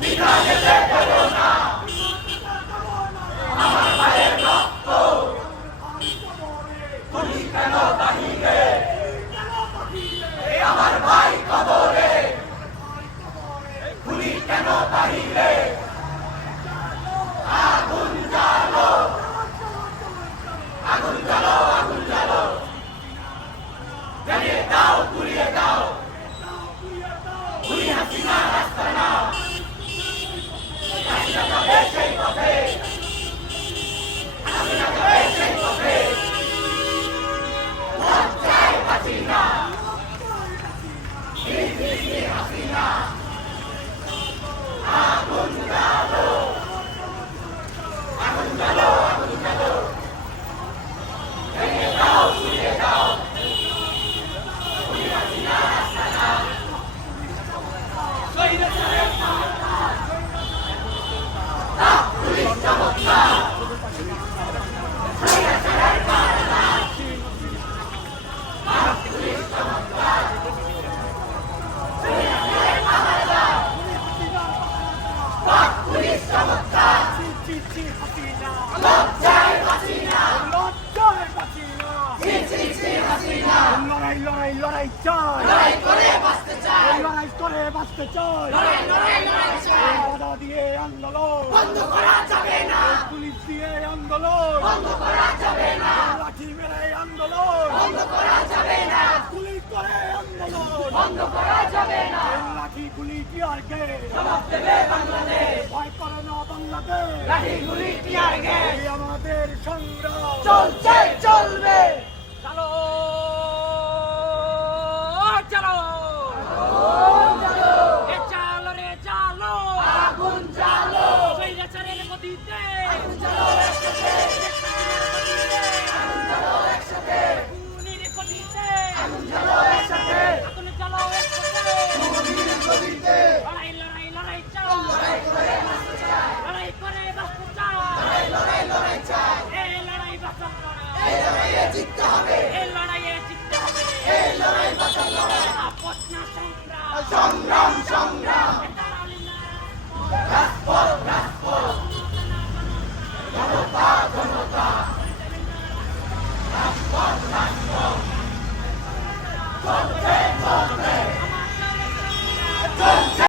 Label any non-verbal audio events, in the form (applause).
Because Hasina লড়াই লড়াই লড়াই চাই লড়াই করে বাঁচতে চাই লড়াই করে বাঁচতে চাই লড়াই লড়াই লড়াই চাই বাধা দিয়ে আন্দোলন বন্ধ করা যাবে না পুলিশ দিয়ে আন্দোলন বন্ধ করা যাবে না লাঠি মেরে আন্দোলন বন্ধ করা যাবে না পুলিশ করে আন্দোলন বন্ধ করা যাবে না লাঠি গুলি টিয়ার গে জবাব দেবে বাংলাদেশ আমাদের সংগ্রাম চলছে চলবে। চালো চালো। চালো রে চালো। আগুন জ্বালো স্বৈরাচারের গদিতে সংগ্রাম (laughs)